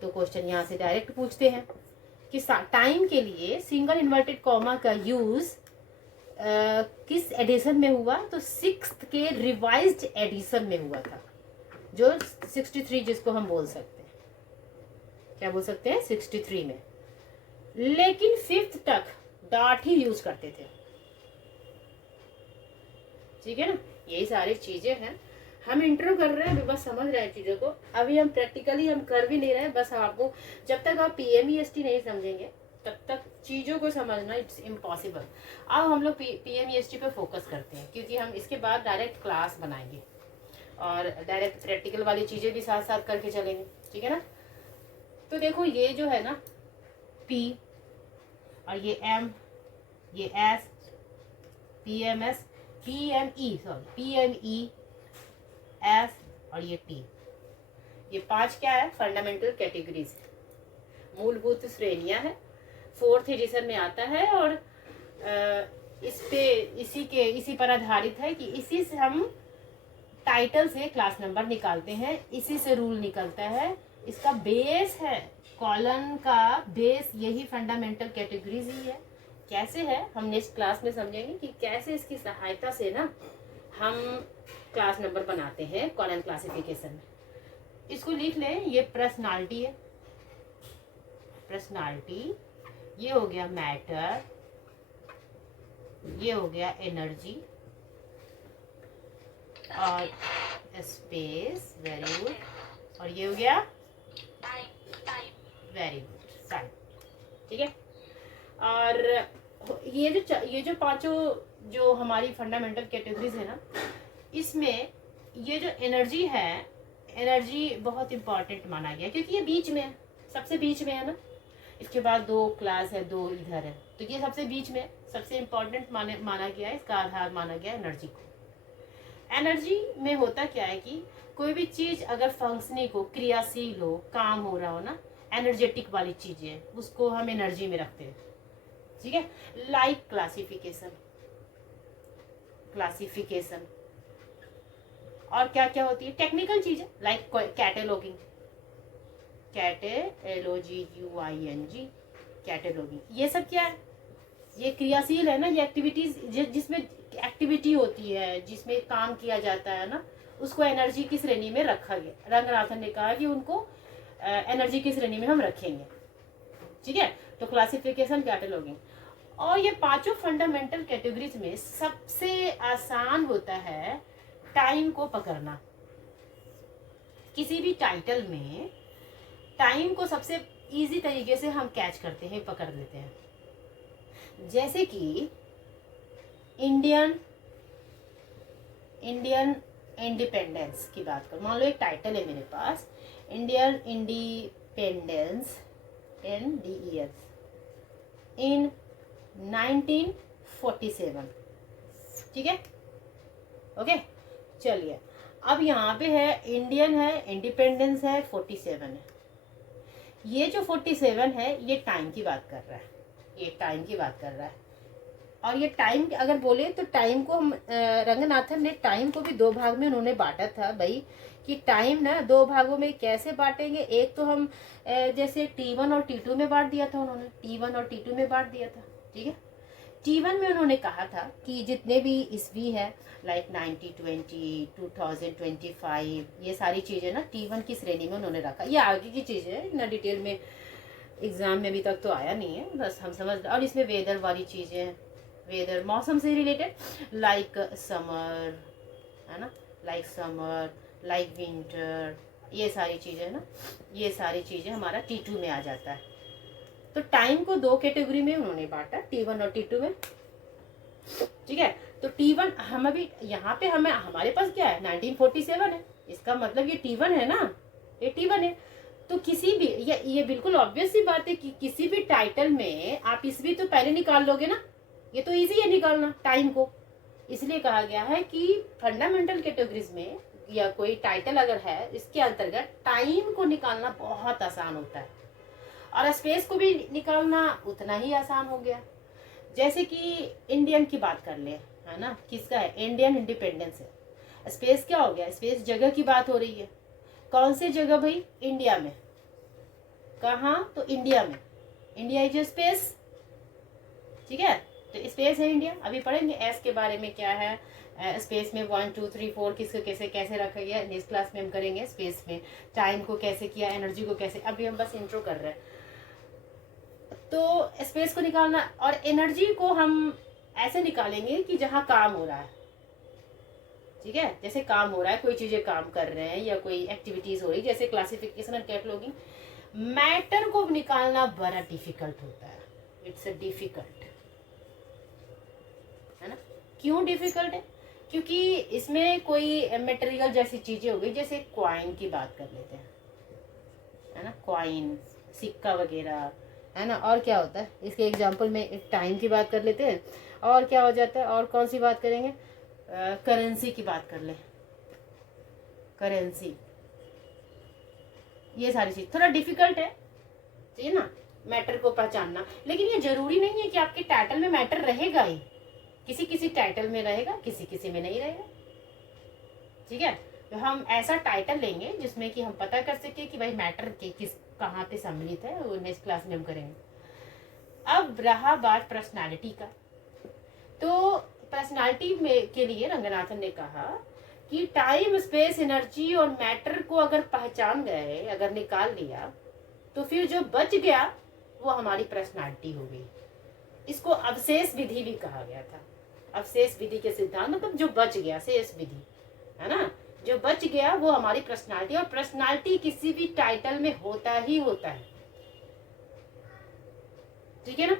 तो क्वेश्चन यहाँ से डायरेक्ट पूछते हैं कि टाइम के लिए सिंगल इन्वर्टेड कॉमा का यूज किस एडिशन में हुआ, तो 6th के रिवाइज्ड एडिशन में हुआ था, जो 63 जिसको हम बोल सकते हैं, क्या बोल सकते हैं, 63 में। लेकिन 5th तक डॉट ही यूज करते थे। ठीक है ना, यही सारी चीजें हैं, हम इंट्रो कर रहे हैं, अभी बस समझ रहे हैं चीजों को। अभी हम प्रैक्टिकली हम कर भी नहीं रहे हैं, बस आपको जब तक आप PMEST नहीं समझेंगे तब तक चीजों को समझना इट्स इम्पॉसिबल। अब हम लोग PMEST पे फोकस करते हैं, क्योंकि हम इसके बाद डायरेक्ट क्लास बनाएंगे और डायरेक्ट प्रैक्टिकल वाली चीजें भी साथ साथ करके चलेंगे। ठीक है ना, तो देखो ये जो है ना P और ये M, ये S, PME S और ये T, ये 5 क्या है, फंडामेंटल कैटेगरीज, मूलभूत श्रेणियां है। 4th एडिशन में आता है और इस पे इसी पर आधारित है कि इसी से हम टाइटल से क्लास नंबर निकालते हैं, इसी से रूल निकलता है। इसका बेस है, कॉलन का बेस यही फंडामेंटल कैटेगरीज ही है। कैसे है हम नेक्स्ट क्लास में समझेंगे कि कैसे इसकी सहायता से ना हम क्लास नंबर बनाते हैं कॉलन क्लासिफिकेशन में। इसको लिख लें, ये पर्सनालिटी है, पर्सनालिटी, ये हो गया मैटर, ये हो गया एनर्जी और स्पेस, वेरी गुड, और ये हो गया वेरी गुड टाइम। ठीक है, और ये जो पांचों जो हमारी फंडामेंटल कैटेगरीज है ना, इसमें ये जो एनर्जी है, एनर्जी बहुत इंपॉर्टेंट माना गया क्योंकि ये बीच में है, सबसे बीच में है ना। इसके बाद दो क्लास है, दो इधर है, तो ये सबसे बीच में सबसे इम्पोर्टेंट माना गया है, इसका आधार माना गया एनर्जी को। एनर्जी में होता क्या है कि कोई भी चीज अगर फंक्शनिंग हो, क्रियाशील हो, काम हो रहा हो ना, एनर्जेटिक वाली चीजें, उसको हम एनर्जी में रखते हैं। ठीक है, लाइक क्लासिफिकेशन, क्लासिफिकेशन और क्या क्या होती है, टेक्निकल चीजें लाइक कैटेलॉगिंग, कैटेलॉगिंग, कैटेलॉगिंग, ये सब क्या है, ये क्रियाशील है ना, ये एक्टिविटीज जिसमें एक्टिविटी होती है, जिसमें काम किया जाता है ना, उसको एनर्जी की श्रेणी में रखा गया। रंगनाथन ने कहा कि उनको एनर्जी की श्रेणी में हम रखेंगे। ठीक है, तो क्लासिफिकेशन, कैटेलॉगिंग, और ये पांचों फंडामेंटल कैटेगरीज में सबसे आसान होता है टाइम को पकड़ना। किसी भी टाइटल में टाइम को सबसे इजी तरीके से हम कैच करते हैं, पकड़ लेते हैं। जैसे कि इंडियन इंडिपेंडेंस की बात करूं, मान लो एक टाइटल है मेरे पास, इंडियन इंडिपेंडेंस NDES इन 1947। ठीक है, ओके, चलिए अब यहाँ पे है इंडियन है, इंडिपेंडेंस है, 47 है। ये जो 47 है ये टाइम की बात कर रहा है, ये टाइम की बात कर रहा है। और ये टाइम अगर बोले तो टाइम को हम रंगनाथन ने टाइम को भी दो भाग में उन्होंने बांटा था भाई, कि टाइम ना दो भागों में कैसे बांटेंगे। एक तो हम जैसे T1 और T2 में बांट दिया था उन्होंने, T1 और T2 में बांट दिया था। ठीक है, T1 में उन्होंने कहा था कि जितने भी ईस्वी है लाइक 1920, 2025, ये सारी चीज़ें ना T1 की श्रेणी में उन्होंने रखा। ये आगे की चीज़ें है, इतना डिटेल में एग्जाम में अभी तक तो आया नहीं है, बस हम समझ। और इसमें वेदर वाली चीज़ें, वेदर मौसम से रिलेटेड, लाइक समर है ना, लाइक समर, लाइक विंटर, ये सारी चीज़ें ना, ये सारी चीज़ें हमारा T2 में आ जाता है। तो टाइम को दो कैटेगरी में उन्होंने बांटा, T1 और T2 में। ठीक है, तो T1 हम अभी यहाँ पे हमें हमारे पास क्या है, 1947 है, इसका मतलब ये T1 है ना, ये T1 है। तो किसी भी ये बिल्कुल ऑब्वियस सी बात है कि किसी भी टाइटल में आप ईस्वी तो पहले निकाल लोगे ना, ये तो इजी है निकालना टाइम को। इसलिए कहा गया है कि फंडामेंटल कैटेगरीज में या कोई टाइटल अगर है, इसके अंतर्गत टाइम को निकालना बहुत आसान होता है, और स्पेस को भी निकालना उतना ही आसान हो गया। जैसे कि इंडियन की बात कर ले, है ना, किसका है, इंडियन इंडिपेंडेंस है। स्पेस क्या हो गया, स्पेस जगह की बात हो रही है। कौन सी जगह भाई, इंडिया में। कहाँ, तो इंडिया में, इंडिया इज स्पेस। ठीक है, तो स्पेस है इंडिया। अभी पढ़ेंगे एस के बारे में, क्या है स्पेस में 1 2 3 4 किसको कैसे कैसे रखा गया, नेक्स्ट क्लास में हम करेंगे। स्पेस में टाइम को कैसे किया, एनर्जी को कैसे, अभी हम बस इंट्रो कर रहे हैं। तो स्पेस को निकालना, और एनर्जी को हम ऐसे निकालेंगे कि जहाँ काम हो रहा है। ठीक है, जैसे काम हो रहा है, कोई चीजें काम कर रहे हैं या कोई एक्टिविटीज हो रही, जैसे क्लासिफिकेशन और कैटलॉगिंग। मैटर को निकालना बड़ा डिफिकल्ट होता है, इट्स डिफिकल्ट, है ना। क्यों डिफिकल्ट है, क्योंकि इसमें कोई मटेरियल जैसी चीजें हो गई, जैसे क्वाइन की बात कर लेते हैं, है ना, क्वाइन, सिक्का वगैरह, है ना। और क्या होता है, इसके एग्जांपल में टाइम की बात कर लेते हैं, और क्या हो जाता है, और कौन सी बात करेंगे, करेंसी की बात कर ले, करेंसी, ये सारी चीज थोड़ा डिफिकल्ट है, ठीक है ना, मैटर को पहचानना। लेकिन ये जरूरी नहीं है कि आपके टाइटल में मैटर रहेगा ही, किसी किसी टाइटल में रहेगा, किसी किसी में नहीं रहेगा। ठीक है, तो हम ऐसा टाइटल लेंगे जिसमें कि हम पता कर सके कि भाई मैटर के किस कहाँ पे सम्मिलित है, वो नेक्स्ट क्लास में हम करेंगे। अब रहा बात पर्सनालिटी का, तो पर्सनालिटी में के लिए रंगनाथन ने कहा कि टाइम, स्पेस, एनर्जी और मैटर को अगर पहचान गए, अगर निकाल लिया, तो फिर जो बच गया वो हमारी पर्सनालिटी हो गई। इसको अवशेष विधि भी कहा गया था। अवशेष विधि के सिद्धांत मतलब जो बच गया, शेष विधि है ना, जो बच गया वो हमारी पर्सनालिटी। और पर्सनालिटी किसी भी टाइटल में होता ही होता है। ठीक है ना,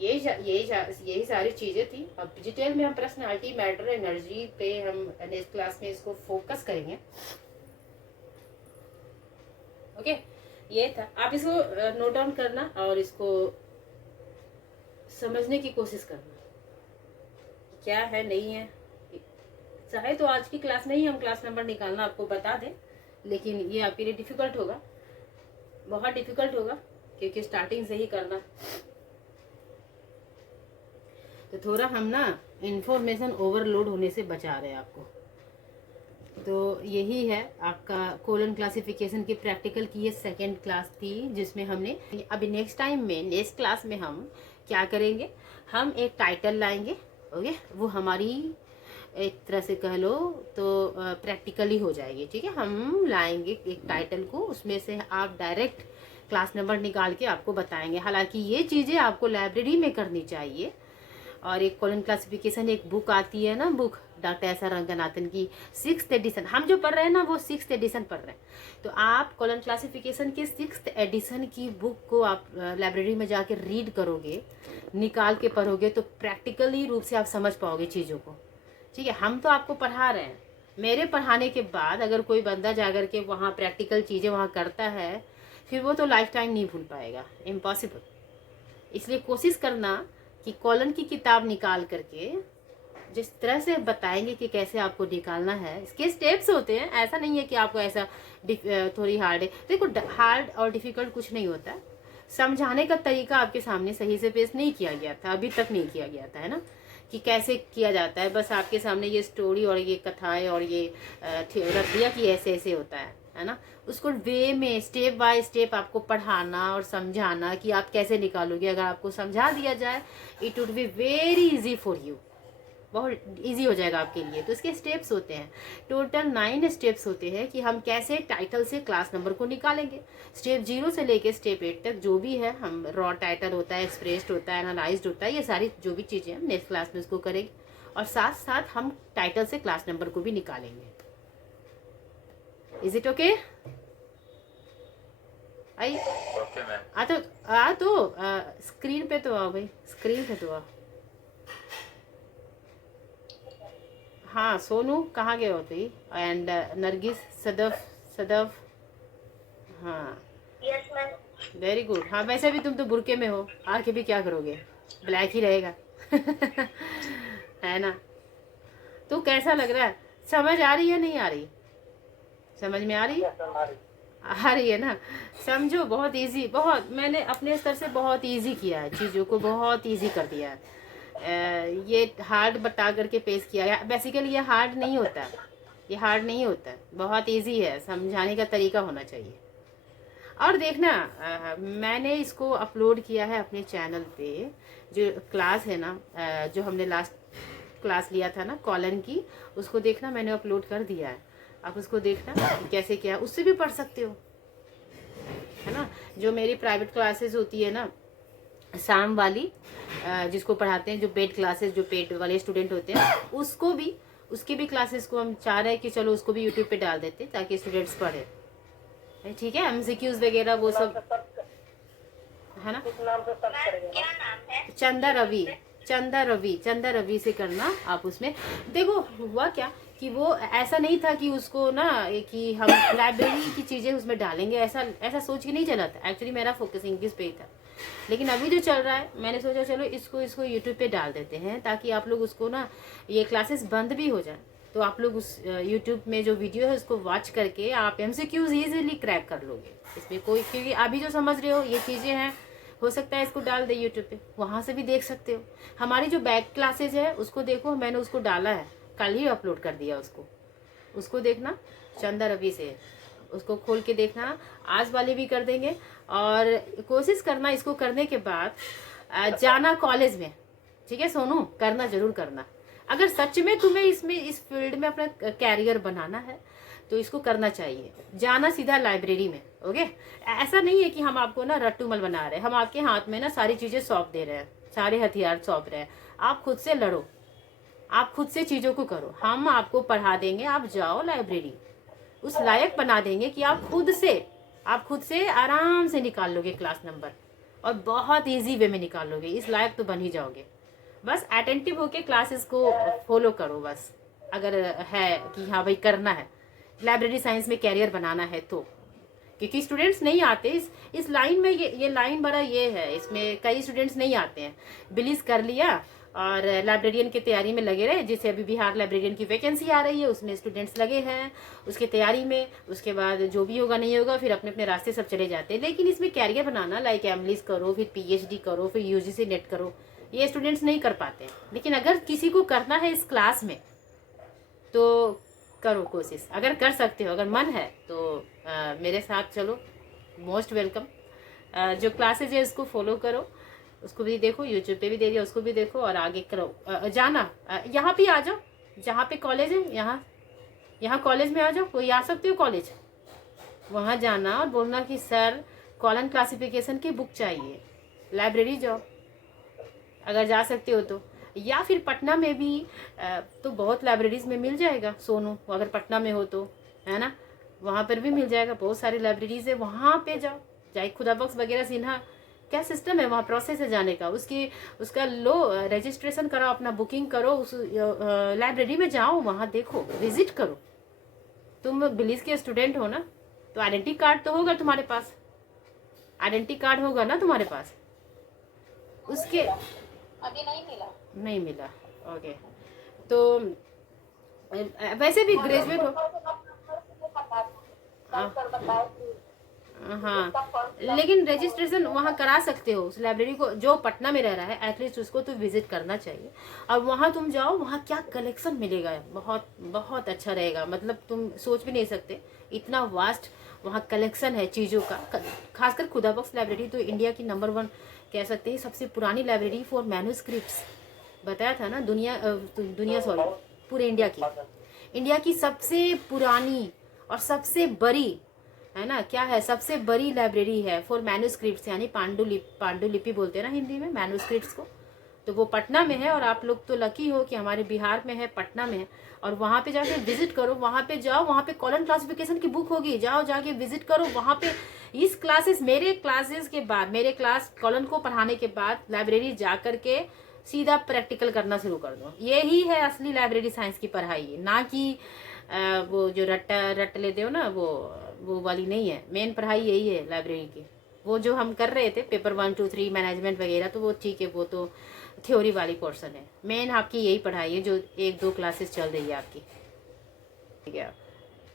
यही सारी चीजें थी। अब डिटेल में हम पर्सनालिटी, मैटर, एनर्जी पे हम नेक्स्ट क्लास में इसको फोकस करेंगे। ओके, ये था। आप इसको नोट डाउन करना और इसको समझने की कोशिश करना क्या है नहीं है। चाहे तो आज की क्लास में ही हम क्लास नंबर निकालना आपको बता दें, लेकिन ये आपके लिए डिफिकल्ट होगा, बहुत डिफिकल्ट होगा, क्योंकि स्टार्टिंग से ही करना। तो थोड़ा हम ना इंफॉर्मेशन ओवरलोड होने से बचा रहे हैं आपको। तो यही है आपका कोलन क्लासिफिकेशन की प्रैक्टिकल की ये सेकेंड क्लास थी, जिसमें हमने अभी नेक्स्ट टाइम में, नेक्स्ट क्लास में हम क्या करेंगे, हम एक टाइटल लाएंगे। ओके, वो हमारी एक तरह से कह लो तो प्रैक्टिकली हो जाएगी। ठीक है, हम लाएंगे एक टाइटल को, उसमें से आप डायरेक्ट क्लास नंबर निकाल के आपको बताएंगे। हालांकि ये चीज़ें आपको लाइब्रेरी में करनी चाहिए। और एक कॉलन क्लासिफिकेशन एक बुक आती है ना, book doctor S R Ranganathan की 6th एडिशन, हम जो पढ़ रहे हैं ना वो 6th एडिशन पढ़ रहे हैं। तो आप कॉलन क्लासिफिकेशन के 6th एडिशन की बुक को आप लाइब्रेरी में जाके रीड करोगे, निकाल के पढ़ोगे, तो प्रैक्टिकली रूप से आप समझ पाओगे चीज़ों को। ठीक है, हम तो आपको पढ़ा रहे हैं, मेरे पढ़ाने के बाद अगर कोई बंदा जाकर के वहाँ प्रैक्टिकल चीज़ें वहाँ करता है, फिर वो तो लाइफ टाइम नहीं भूल पाएगा, इम्पॉसिबल। इसलिए कोशिश करना कि कॉलन की किताब निकाल करके जिस तरह से बताएंगे कि कैसे आपको निकालना है, इसके स्टेप्स होते हैं। ऐसा नहीं है कि आपको ऐसा थोड़ी हार्ड है। देखो, हार्ड और डिफिकल्ट कुछ नहीं होता, समझाने का तरीका आपके सामने सही से पेश नहीं किया गया था, अभी तक नहीं किया गया था, है ना, कि कैसे किया जाता है। बस आपके सामने ये स्टोरी और ये कथाएं और ये रख दिया कि ऐसे ऐसे होता है ना। उसको वे में स्टेप बाय स्टेप आपको पढ़ाना और समझाना कि आप कैसे निकालोगे। अगर आपको समझा दिया जाए, it would be very easy for you, बहुत इजी हो जाएगा आपके लिए। तो इसके स्टेप्स होते हैं, टोटल 9 स्टेप्स होते हैं कि हम कैसे टाइटल से क्लास नंबर को निकालेंगे। स्टेप 0 से लेके स्टेप 8 तक जो भी है, हम रॉ टाइटल होता है, एक्सप्रेस्ड होता है, एनालाइज्ड होता है, ये सारी जो भी चीज़ें हम नेक्स्ट क्लास में उसको करेंगे। और साथ साथ हम टाइटल से क्लास नंबर को भी निकालेंगे। Is it okay? आई तो स्क्रीन पे तो आओ भाई, स्क्रीन पे तो आओ। हाँ, सोनू कहाँ गए हो तुम? एंड नरगिस, सदफ। हाँ, यस मैम। Very good. हाँ, वैसे भी तुम तो बुरके में हो, आके भी क्या करोगे, ब्लैक ही रहेगा। है ना। तो कैसा लग रहा है, समझ आ रही है नहीं आ रही? समझ में आ रही है? आ रही है ना। समझो, बहुत इजी, बहुत मैंने अपने स्तर से बहुत इजी किया है, चीज़ों को बहुत इजी कर दिया है। ये हार्ड बता करके पेश किया है। बेसिकली ये हार्ड नहीं होता, ये हार्ड नहीं होता, बहुत इजी है, समझाने का तरीका होना चाहिए। और देखना, मैंने इसको अपलोड किया है अपने चैनल पे, जो क्लास है ना, जो हमने लास्ट क्लास लिया था ना कॉलन की, उसको देखना, मैंने अपलोड कर दिया है। आप उसको देखना कि कैसे क्या, उससे भी पढ़ सकते हो, है ना। जो मेरी प्राइवेट क्लासेस होती है ना, शाम वाली, जिसको पढ़ाते हैं, जो पेड क्लासेस, जो पेड वाले स्टूडेंट होते हैं, उसको भी, उसकी भी क्लासेस को हम चाह रहे हैं कि चलो उसको भी यूट्यूब पे डाल देते ताकि स्टूडेंट्स पढ़े। ठीक है, MCQs वगैरह वो सब, है ना। क्या नाम है? चंदा रवि से करना आप। उसमें देखो हुआ क्या कि वो ऐसा नहीं था कि उसको ना कि हम लाइब्रेरी की चीज़ें उसमें डालेंगे, ऐसा सोच के नहीं चला था। एक्चुअली मेरा फोकस इंग्लिश पे ही था, लेकिन अभी जो चल रहा है, मैंने सोचा चलो इसको यूट्यूब पे डाल देते हैं, ताकि आप लोग उसको ना, ये क्लासेस बंद भी हो जाए तो आप लोग उस यूट्यूब में जो वीडियो है उसको वॉच करके आप MCQs ईजिली क्रैक कर लोगे। इसमें कोई, क्योंकि अभी जो समझ रहे हो ये चीज़ें हैं, हो सकता है इसको डाल दे यूट्यूब पे, वहाँ से भी देख सकते हो। हमारी जो बैक क्लासेज है उसको देखो, मैंने उसको डाला है, कल ही अपलोड कर दिया उसको देखना, चंदा रवि से, उसको खोल के देखना। आज वाले भी कर देंगे, और कोशिश करना इसको करने के बाद जाना कॉलेज में, ठीक है सोनू, करना जरूर करना। अगर सच में तुम्हें इसमें इस फील्ड में अपना कैरियर बनाना है तो इसको करना चाहिए, जाना सीधा लाइब्रेरी में। ओके, ऐसा नहीं है कि हम आपको ना रट्टूमल बना रहे हैं, हम आपके हाथ में ना सारी चीजें सौंप दे रहे हैं, सारे हथियार सौंप रहे हैं। आप खुद से लड़ो, आप खुद से चीजों को करो, हम आपको पढ़ा देंगे, आप जाओ लाइब्रेरी, उस लायक बना देंगे कि आप खुद से आराम से निकाल लोगे क्लास नंबर, और बहुत इजी वे में निकाल लोगे, इस लायक तो बन ही जाओगे। बस अटेंटिव होके क्लासेस को फॉलो करो बस, अगर है कि हाँ भाई करना है, लाइब्रेरी साइंस में कैरियर बनाना है तो। क्योंकि स्टूडेंट्स नहीं आते इस लाइन में, ये लाइन बड़ा ये है, इसमें कई स्टूडेंट्स नहीं आते हैं। बिलीज कर लिया और लाइब्रेरियन की तैयारी में लगे रहे, जैसे अभी बिहार लाइब्रेरियन की वैकेंसी आ रही है, उसमें स्टूडेंट्स लगे हैं उसके तैयारी में, उसके बाद जो भी होगा नहीं होगा, फिर अपने अपने रास्ते सब चले जाते हैं। लेकिन इसमें कैरियर बनाना, लाइक एमलिस करो, फिर PhD करो, फिर UGC नेट करो, ये स्टूडेंट्स नहीं कर पाते। लेकिन अगर किसी को करना है इस क्लास में तो करो कोशिश, अगर कर सकते हो, अगर मन है तो मेरे साथ चलो, मोस्ट वेलकम। जो क्लासेज है उसको फॉलो करो, उसको भी देखो, यूट्यूब पे भी दे दिया, उसको भी देखो और आगे करो। जाना यहाँ पे आ जाओ, जहाँ पे कॉलेज है, यहाँ कॉलेज में आ जाओ, कोई आ सकते हो कॉलेज, वहाँ जाना और बोलना कि सर कॉलन क्लासिफिकेशन की बुक चाहिए, लाइब्रेरी जाओ अगर जा सकते हो तो। या फिर पटना में भी तो बहुत लाइब्रेरीज में मिल जाएगा सोनू, अगर पटना में हो तो, है ना, वहाँ पर भी मिल जाएगा, बहुत सारी लाइब्रेरीज है, वहाँ पे जाओ। चाहे खुदा बख्श वगैरह सिन्हा, क्या सिस्टम है वहाँ, प्रोसेस है जाने का, उसका लो रजिस्ट्रेशन कराओ, अपना बुकिंग करो, उस लाइब्रेरी में जाओ, वहाँ देखो, विजिट करो। तुम बिलीज के स्टूडेंट हो ना, तो आइडेंटिटी कार्ड तो होगा तुम्हारे पास, आइडेंटिटी कार्ड होगा ना तुम्हारे पास, उसके अभी नहीं मिला। ओके, तो वैसे भी ग्रेजुएट हो, हाँ, लेकिन रजिस्ट्रेशन वहाँ करा सकते हो, उस लाइब्रेरी को जो पटना में रह रहा है एटलीस्ट उसको तो विजिट करना चाहिए। अब वहाँ तुम जाओ, वहाँ क्या कलेक्शन मिलेगा, बहुत बहुत अच्छा रहेगा, मतलब तुम सोच भी नहीं सकते, इतना वास्ट वहाँ कलेक्शन है चीज़ों का। खासकर खुदा बख्श लाइब्रेरी तो इंडिया की नंबर 1 कह सकते हैं, सबसे पुरानी लाइब्रेरी फॉर मैन्यूस्क्रिप्ट्स, बताया था ना, दुनिया सॉरी पूरे इंडिया की सबसे पुरानी और सबसे बड़ी, है ना, क्या है, सबसे बड़ी लाइब्रेरी है फॉर मैन्यूस्क्रिप्ट्स, यानी पांडुलिपि बोलते हैं ना हिंदी में मैन्यूस्क्रिप्ट्स को, तो वो पटना में है। और आप लोग तो लकी हो कि हमारे बिहार में है, पटना में है, और वहाँ पे जाके विजिट करो, वहाँ पे जाओ, वहाँ पे कॉलन क्लासिफिकेशन की बुक होगी, जाओ जाके विजिट करो वहाँ पे। इस क्लासेस, मेरे क्लासेस के बाद, मेरे क्लास कॉलन को पढ़ाने के बाद लाइब्रेरी जा करके सीधा प्रैक्टिकल करना शुरू कर दो, यही है असली लाइब्रेरी साइंस की पढ़ाई, ना कि वो जो रट लेते हो ना, वो वाली नहीं है। मेन पढ़ाई यही है लाइब्रेरी की, वो जो हम कर रहे थे पेपर 1, 2, 3 मैनेजमेंट वगैरह, तो वो ठीक है, वो तो थ्योरी वाली पोर्शन है। मेन आपकी यही पढ़ाई है जो 1-2 क्लासेस चल रही है आपकी,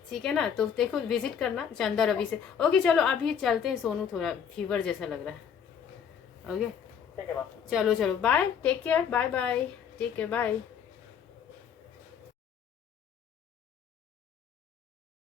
ठीक है ना। तो देखो विजिट करना चंदा रवि से। ओके चलो अभी चलते हैं सोनू, थोड़ा फीवर जैसा लग रहा है। ओके चलो bye, take care, bye bye, take care, bye.